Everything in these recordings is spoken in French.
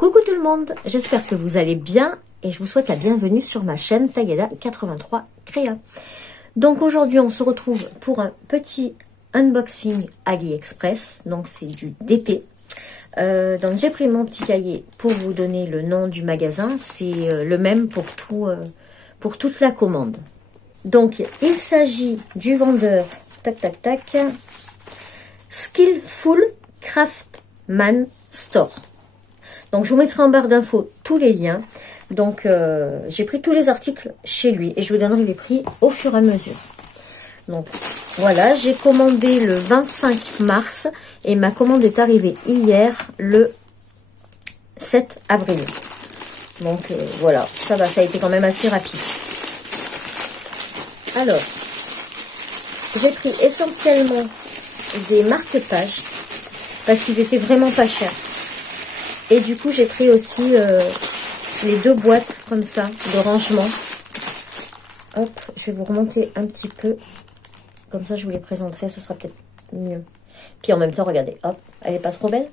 Coucou tout le monde, j'espère que vous allez bien et je vous souhaite la bienvenue sur ma chaîne Tagada83 Créa. Donc aujourd'hui on se retrouve pour un petit unboxing AliExpress, donc c'est du DP. Donc j'ai pris mon petit cahier pour vous donner le nom du magasin, c'est le même pour toute la commande. Donc il s'agit du vendeur, Skillful Craftsman Store. Donc je vous mettrai en barre d'infos tous les liens. Donc j'ai pris tous les articles chez lui et je vous donnerai les prix au fur et à mesure. Donc voilà, j'ai commandé le 25 mars et ma commande est arrivée hier le 7 avril. Donc voilà, ça va, ça a été quand même assez rapide. Alors, j'ai pris essentiellement des marque-pages parce qu'ils étaient vraiment pas chers. Et du coup, j'ai pris aussi les deux boîtes comme ça de rangement. Hop, je vais vous remonter un petit peu. Comme ça, je vous les présenterai, ça sera peut-être mieux. Puis en même temps, regardez, hop, elle est pas trop belle?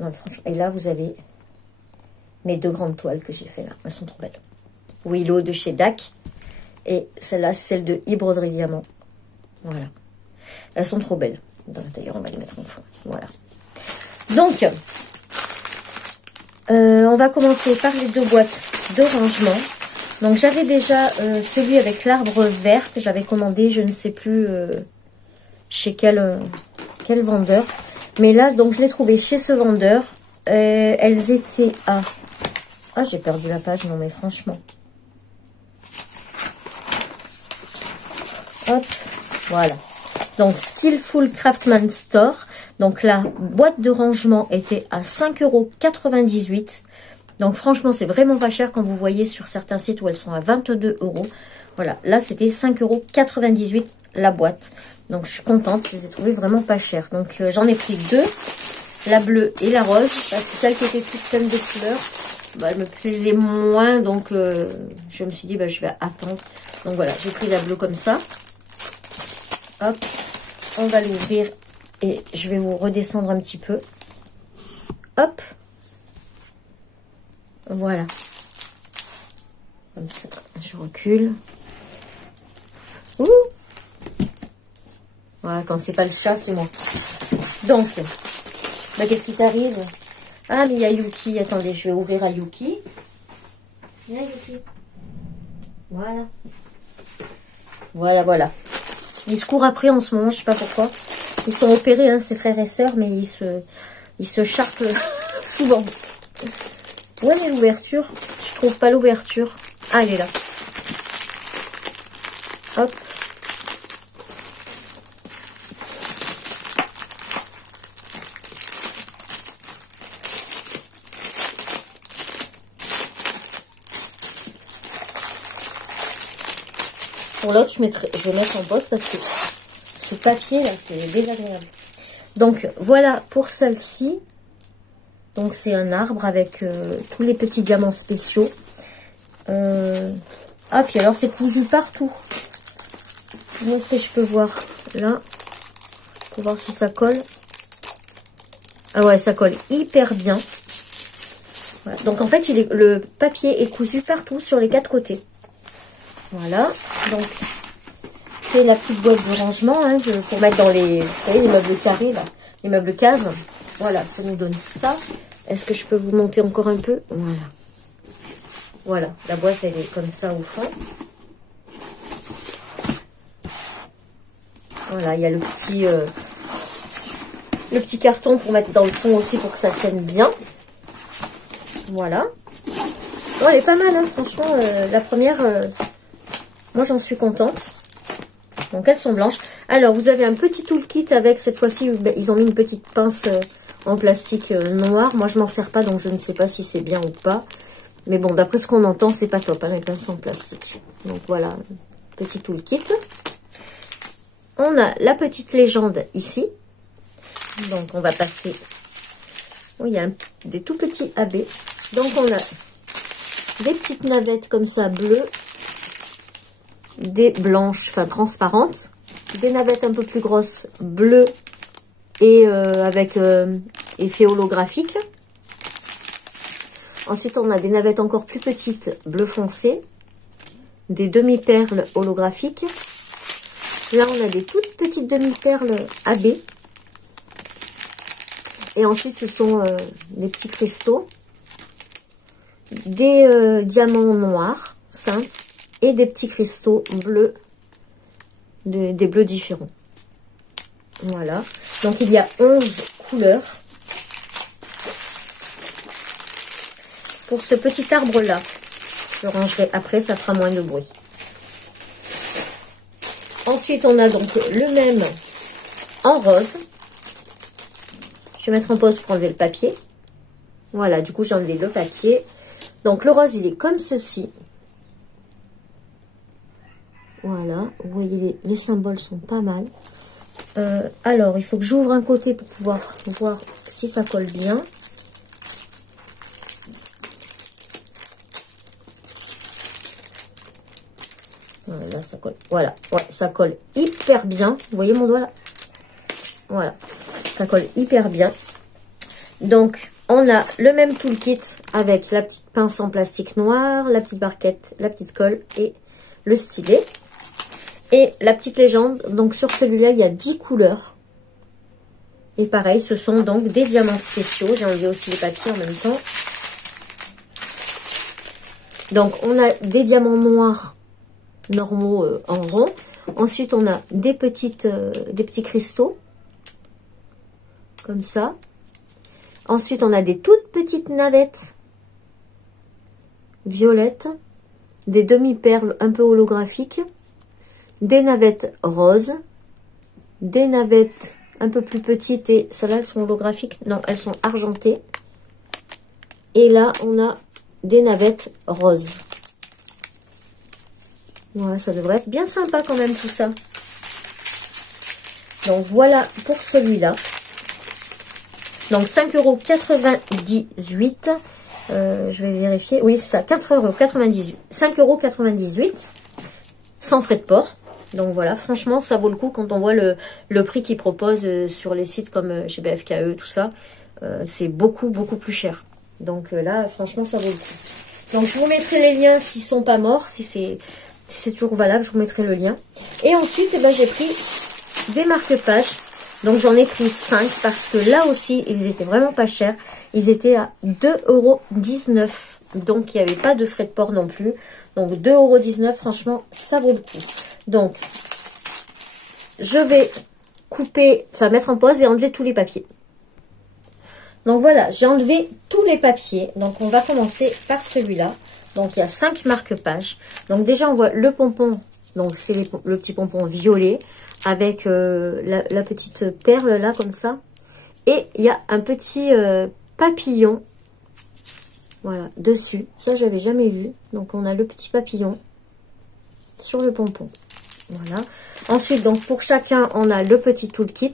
Non, franchement. Et là, vous avez mes deux grandes toiles que j'ai fait là. Elles sont trop belles. Willow de chez DAC. Et celle-là, c'est celle de e-broderie diamant. Voilà. Elles sont trop belles. D'ailleurs, on va les mettre en fond. Voilà. Donc, on va commencer par les deux boîtes de rangement. Donc, j'avais déjà celui avec l'arbre vert que j'avais commandé, je ne sais plus chez quel vendeur. Mais là, donc, je l'ai trouvé chez ce vendeur. Elles étaient à... Ah, j'ai perdu la page, non mais franchement. Hop, voilà. Donc, Skillful Craftsman Store. Donc, la boîte de rangement était à 5,98 €. Donc, franchement, c'est vraiment pas cher quand vous voyez sur certains sites où elles sont à 22 €. Voilà, là, c'était 5,98 € la boîte. Donc, je suis contente. Je les ai trouvées vraiment pas chères. Donc, j'en ai pris deux. La bleue et la rose. Parce que celle qui était toute pleine de couleurs, bah, elle me plaisait moins. Donc, je me suis dit, bah, je vais attendre. Donc, voilà, j'ai pris la bleue comme ça. Hop, on va l'ouvrir et je vais vous redescendre un petit peu. Hop, voilà. Comme ça, je recule. Ouh. Voilà, quand c'est pas le chat, c'est moi. Donc, bah, qu'est-ce qui t'arrive? Ah, mais il y a Yuki. Attendez, je vais ouvrir à Yuki. Il y a Yuki. Voilà. Voilà, voilà. Ils se courent après en ce moment, je sais pas pourquoi. Ils sont opérés, hein, ses frères et sœurs, mais ils se charpent souvent. Où est l'ouverture? Je trouve pas l'ouverture. Ah, elle est là. Hop. Pour l'autre, je vais mettre en pause parce que ce papier là, c'est désagréable. Donc voilà pour celle-ci. Donc c'est un arbre avec tous les petits diamants spéciaux. Ah, puis alors c'est cousu partout. Où est-ce que je peux voir? Là, pour voir si ça colle. Ah ouais, ça colle hyper bien. Voilà. Donc en fait, le papier est cousu partout sur les quatre côtés. Voilà, donc c'est la petite boîte de rangement hein, pour mettre dans les, vous savez, les meubles carrés, là, les meubles cases. Voilà, ça nous donne ça. Est-ce que je peux vous monter encore un peu? Voilà. Voilà, la boîte, elle est comme ça au fond. Voilà, il y a le petit carton pour mettre dans le fond aussi pour que ça tienne bien. Voilà. Bon, elle est pas mal, hein, franchement, la première... moi, j'en suis contente. Donc, elles sont blanches. Alors, vous avez un petit toolkit avec, cette fois-ci, ils ont mis une petite pince en plastique noir. Moi, je m'en sers pas, donc je ne sais pas si c'est bien ou pas. Mais bon, d'après ce qu'on entend, c'est pas top, hein, les pinces en plastique. Donc, voilà, petit toolkit. On a la petite légende ici. Donc, on va passer... Oh, il y a des tout petits AB. Donc, on a des petites navettes comme ça, bleues. Des blanches, enfin transparentes, des navettes un peu plus grosses, bleues et avec effet holographique. Ensuite, on a des navettes encore plus petites, bleu foncé. Des demi-perles holographiques. Là, on a des toutes petites demi-perles AB. Et ensuite, ce sont des petits cristaux. Des diamants noirs, simples. Et des petits cristaux bleus. Des bleus différents. Voilà. Donc, il y a 11 couleurs. Pour ce petit arbre-là. Je le rangerai après, ça fera moins de bruit. Ensuite, on a donc le même en rose. Je vais mettre en pause pour enlever le papier. Voilà, du coup, j'ai enlevé le papier. Donc, le rose, il est comme ceci. Voilà, vous voyez, les symboles sont pas mal. Alors, il faut que j'ouvre un côté pour pouvoir voir si ça colle bien. Voilà, ça colle. Voilà, ouais, ça colle hyper bien. Vous voyez mon doigt là? Voilà, ça colle hyper bien. Donc, on a le même toolkit avec la petite pince en plastique noir, la petite barquette, la petite colle et le stylet. Et la petite légende, donc sur celui-là, il y a 10 couleurs. Et pareil, ce sont donc des diamants spéciaux. J'ai enlevé aussi les papiers en même temps. Donc, on a des diamants noirs normaux en rond. Ensuite, on a des petits cristaux. Comme ça. Ensuite, on a des toutes petites navettes violettes. Des demi-perles un peu holographiques. Des navettes roses. Des navettes un peu plus petites. Et celles-là, elles sont holographiques. Non, elles sont argentées. Et là, on a des navettes roses. Voilà, ça devrait être bien sympa quand même tout ça. Donc voilà pour celui-là. Donc 5,98 €. Je vais vérifier. Oui, c'est ça, 4,98 €. 5,98 € sans frais de port. Donc voilà, franchement, ça vaut le coup quand on voit le prix qu'ils proposent sur les sites comme chez BFKE, tout ça. C'est beaucoup, beaucoup plus cher. Donc là, franchement, ça vaut le coup. Donc je vous mettrai les liens s'ils sont pas morts, si c'est toujours valable, je vous mettrai le lien. Et ensuite, eh ben, j'ai pris des marque-pages. Donc j'en ai pris 5 parce que là aussi, ils étaient vraiment pas chers. Ils étaient à 2,19 €. Donc il n'y avait pas de frais de port non plus. Donc 2,19 €, franchement, ça vaut le coup. Donc, je vais couper, enfin mettre en pause et enlever tous les papiers. Donc voilà, j'ai enlevé tous les papiers. Donc on va commencer par celui-là. Donc il y a 5 marque-pages. Donc déjà on voit le pompon. Donc c'est le petit pompon violet avec la petite perle là comme ça. Et il y a un petit papillon. Voilà, dessus. Ça j'avais jamais vu. Donc on a le petit papillon sur le pompon. Voilà. Ensuite, donc pour chacun, on a le petit toolkit.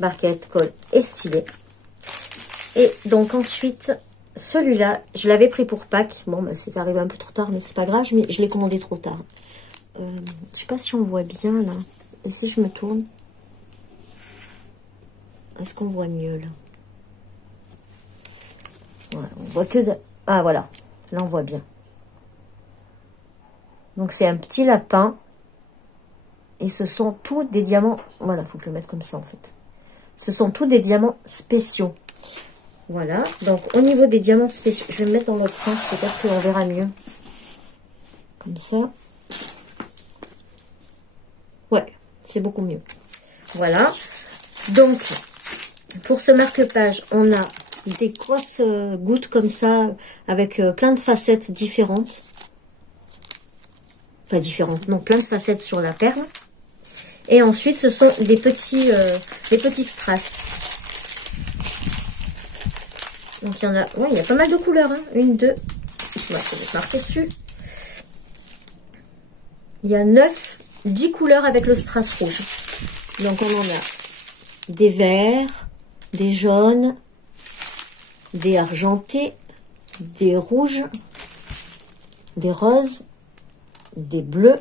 Barquette, colle et stylet. Et donc ensuite, celui-là, je l'avais pris pour Pâques. Bon, bah, c'est arrivé un peu trop tard, mais c'est pas grave. Je l'ai commandé trop tard. Je sais pas si on voit bien là. Et si je me tourne, est-ce qu'on voit mieux là? Voilà, on voit que... Ah voilà, là on voit bien. Donc c'est un petit lapin. Et ce sont tous des diamants... Voilà, il faut que je le mette comme ça en fait. Ce sont tous des diamants spéciaux. Voilà, donc au niveau des diamants spéciaux, je vais me mettre dans l'autre sens, peut-être qu'on verra mieux. Comme ça. Ouais, c'est beaucoup mieux. Voilà. Donc, pour ce marque-page, on a des grosses gouttes comme ça, avec plein de facettes différentes. Enfin, différentes, non, plein de facettes sur la perle. Et ensuite, ce sont des petits strass. Donc, il y en a, ouais, il y a pas mal de couleurs, hein. 1, 2, je vais marquer dessus. Il y a 10 couleurs avec le strass rouge. Donc, on en a des verts, des jaunes, des argentés, des rouges, des roses, des bleus,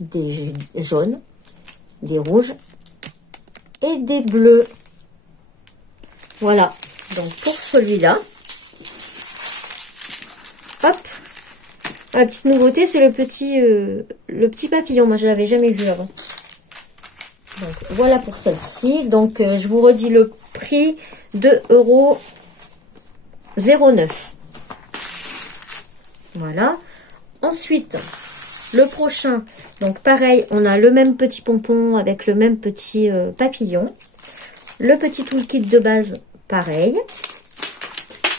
des jaunes, des rouges et des bleus. Voilà, donc pour celui-là, Hop. La petite nouveauté, c'est le petit papillon. Moi, je l'avais jamais vu avant. Donc, voilà pour celle-ci. Donc, je vous redis le prix, 2,09 €. Voilà. Ensuite, le prochain. Donc, pareil, on a le même petit pompon avec le même petit papillon. Le petit toolkit de base, pareil.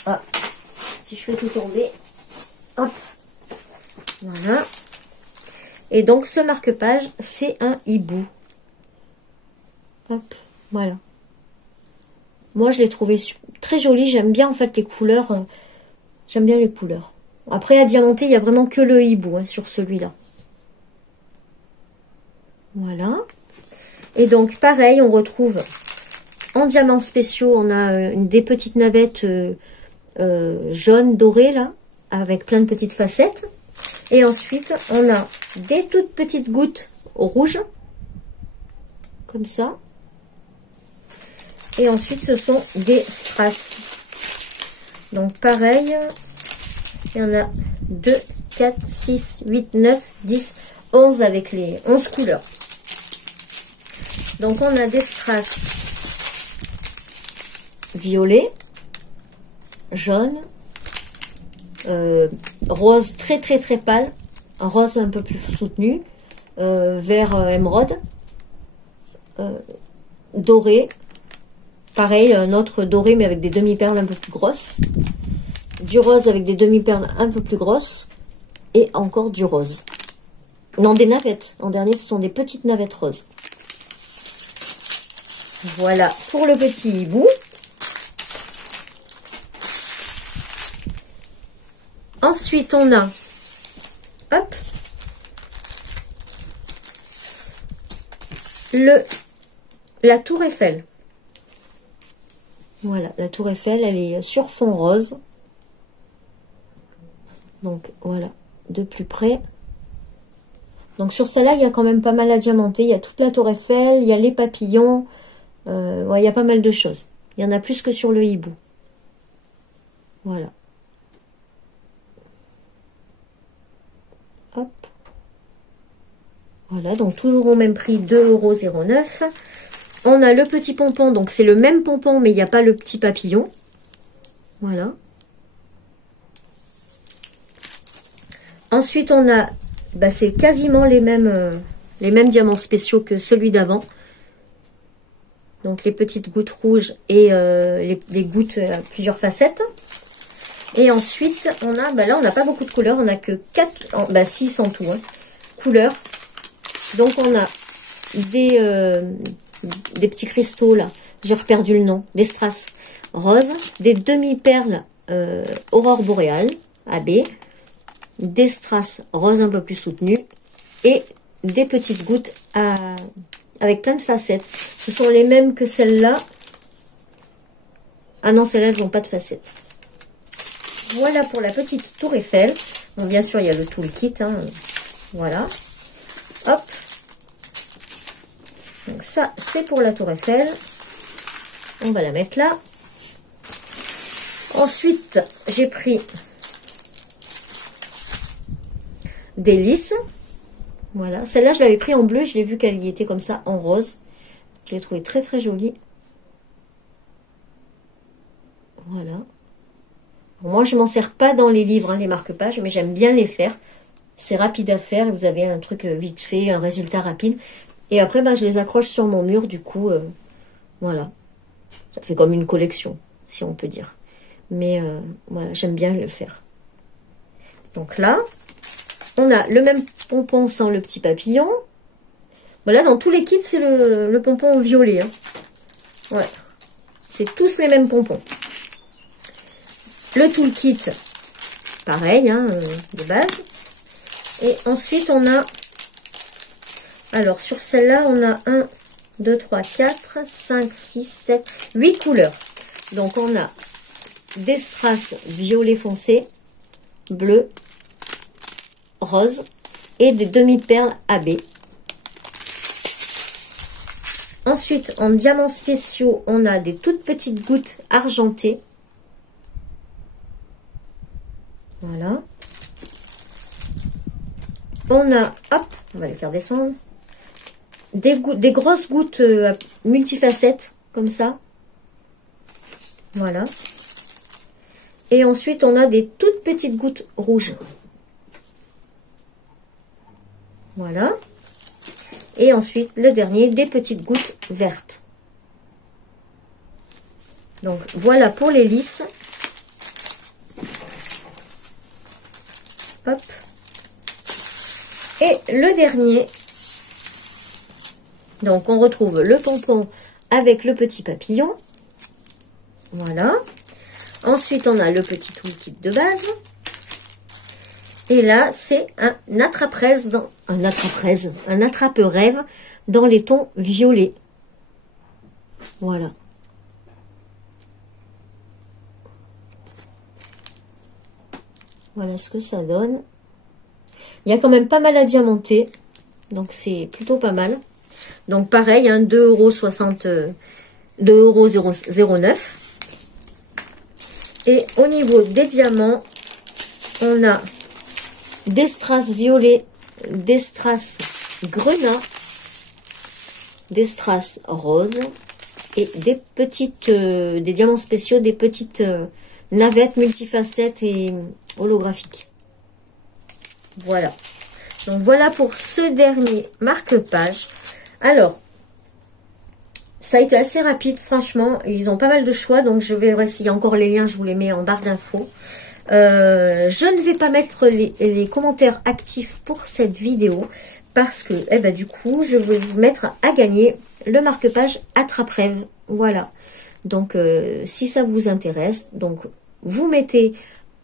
Ah, si je fais tout tomber. Hop. Voilà. Et donc, ce marque-page, c'est un hibou. Hop, voilà. Moi, je l'ai trouvé très joli. J'aime bien, en fait, les couleurs. J'aime bien les couleurs. Après, à diamanter, il n'y a vraiment que le hibou hein, sur celui-là. Voilà. Et donc, pareil, on retrouve en diamants spéciaux, on a des petites navettes jaunes, dorées, là, avec plein de petites facettes. Et ensuite, on a des toutes petites gouttes rouges, comme ça. Et ensuite, ce sont des strass. Donc, pareil, il y en a 2, 4, 6, 8, 9, 10, 11 avec les 11 couleurs. Donc, on a des strass violets, jaunes, rose très pâle, un rose un peu plus soutenu, vert émeraude, doré, pareil, un autre doré mais avec des demi-perles un peu plus grosses, du rose avec des demi-perles un peu plus grosses, et encore du rose. Non, des navettes. En dernier, ce sont des petites navettes roses. Voilà pour le petit hibou. Ensuite, on a, hop, la tour Eiffel. Voilà, la tour Eiffel, elle est sur fond rose. Donc, voilà, de plus près. Donc, sur celle-là, il y a quand même pas mal à diamanter. Il y a toute la tour Eiffel, il y a les papillons. Ouais, il y a pas mal de choses. Il y en a plus que sur le hibou. Voilà. Hop. Voilà, donc toujours au même prix, 2,09 €. On a le petit pompon, donc c'est le même pompon, mais il n'y a pas le petit papillon. Voilà. Ensuite, on a, bah, c'est quasiment les mêmes diamants spéciaux que celui d'avant. Donc les petites gouttes rouges et les gouttes à plusieurs facettes. Et ensuite, on a, bah là, on n'a pas beaucoup de couleurs. On n'a que 4, bah 6 en tout, hein, couleurs. Donc, on a des petits cristaux, là. J'ai perdu le nom. Des strass roses. Des demi-perles aurore boréale, AB. Des strass roses un peu plus soutenues. Et des petites gouttes avec plein de facettes. Ce sont les mêmes que celles-là. Ah non, celles-là, elles n'ont pas de facettes. Voilà pour la petite tour Eiffel. Bon, bien sûr, il y a le toolkit. Hein. Voilà. Hop. Donc ça, c'est pour la tour Eiffel. On va la mettre là. Ensuite, j'ai pris des lisses. Voilà. Celle-là, je l'avais pris en bleu. Je l'ai vu qu'elle y était comme ça, en rose. Je l'ai trouvée très jolie. Voilà. Moi, je m'en sers pas dans les livres, hein, les marque-pages, mais j'aime bien les faire. C'est rapide à faire et vous avez un truc vite fait, un résultat rapide. Et après, ben, je les accroche sur mon mur, du coup, voilà. Ça fait comme une collection, si on peut dire. Mais voilà, j'aime bien le faire. Donc là, on a le même pompon sans le petit papillon. Voilà, dans tous les kits, c'est le pompon violet. Hein. Voilà. C'est tous les mêmes pompons. Le toolkit, pareil, hein, de base. Et ensuite, on a... Alors, sur celle-là, on a 1, 2, 3, 4, 5, 6, 7, 8 couleurs. Donc, on a des strass violet foncé, bleu, rose et des demi-perles AB. Ensuite, en diamants spéciaux, on a des toutes petites gouttes argentées. Voilà. on a, hop, on va les faire descendre, des grosses gouttes multifacettes, comme ça. Voilà. Et ensuite, on a des toutes petites gouttes rouges. Voilà. Et ensuite, le dernier, des petites gouttes vertes. Donc, voilà pour les lisses. Hop. Et le dernier, donc on retrouve le pompon avec le petit papillon. Voilà. Ensuite, on a le petit toolkit de base. Et là, c'est un attrape-rêve un attrape-rêve dans les tons violets. Voilà. Voilà ce que ça donne. Il y a quand même pas mal à diamanter. Donc, c'est plutôt pas mal. Donc, pareil, hein, 2,60 2,009 €. Et au niveau des diamants, on a des strass violets, des strass grenat, des strass roses et des petites, des diamants spéciaux, des petites navettes multifacettes et holographiques. Voilà. Donc voilà pour ce dernier marque-page. Alors, ça a été assez rapide, franchement. Ils ont pas mal de choix, donc je vais essayer encore les liens, je vous les mets en barre d'infos. Je ne vais pas mettre les commentaires actifs pour cette vidéo parce que, eh ben, du coup, je vais vous mettre à gagner le marque-page attrape-rêve. Voilà. Donc, si ça vous intéresse, donc vous mettez,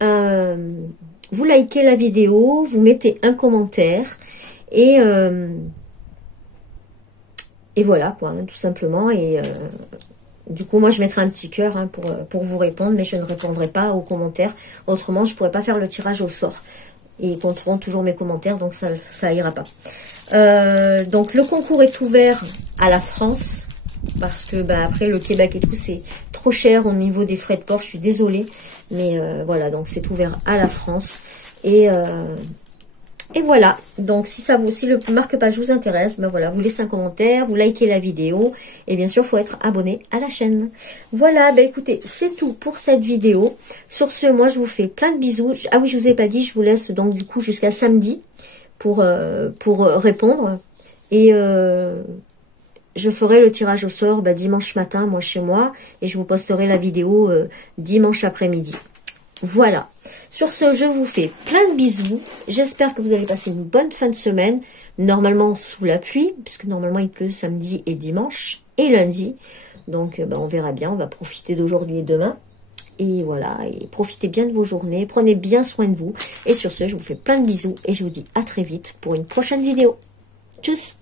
vous likez la vidéo, vous mettez un commentaire et voilà, quoi, hein, tout simplement. Et du coup, moi, je mettrai un petit cœur hein, pour vous répondre, mais je ne répondrai pas aux commentaires. Autrement, je ne pourrais pas faire le tirage au sort. Et ils compteront toujours mes commentaires, donc ça ira pas. Donc, le concours est ouvert à la France, parce que bah, après, le Québec et tout, c'est trop cher au niveau des frais de port. Je suis désolée. Mais voilà, donc c'est ouvert à la France. Et voilà, donc si le marque-page vous intéresse, ben voilà, vous laissez un commentaire, vous likez la vidéo et bien sûr, il faut être abonné à la chaîne. Voilà, ben écoutez, c'est tout pour cette vidéo. Sur ce, moi, je vous fais plein de bisous. Ah oui, je vous ai pas dit, je vous laisse donc du coup jusqu'à samedi pour répondre. Et je ferai le tirage au sort dimanche matin, moi chez moi, et je vous posterai la vidéo dimanche après-midi. Voilà. Sur ce, je vous fais plein de bisous. J'espère que vous allez passer une bonne fin de semaine. Normalement sous la pluie, puisque normalement il pleut samedi et dimanche et lundi. Donc on verra bien. On va profiter d'aujourd'hui et demain. Et voilà. Et profitez bien de vos journées. Prenez bien soin de vous. Et sur ce, je vous fais plein de bisous. Et je vous dis à très vite pour une prochaine vidéo. Tchuss!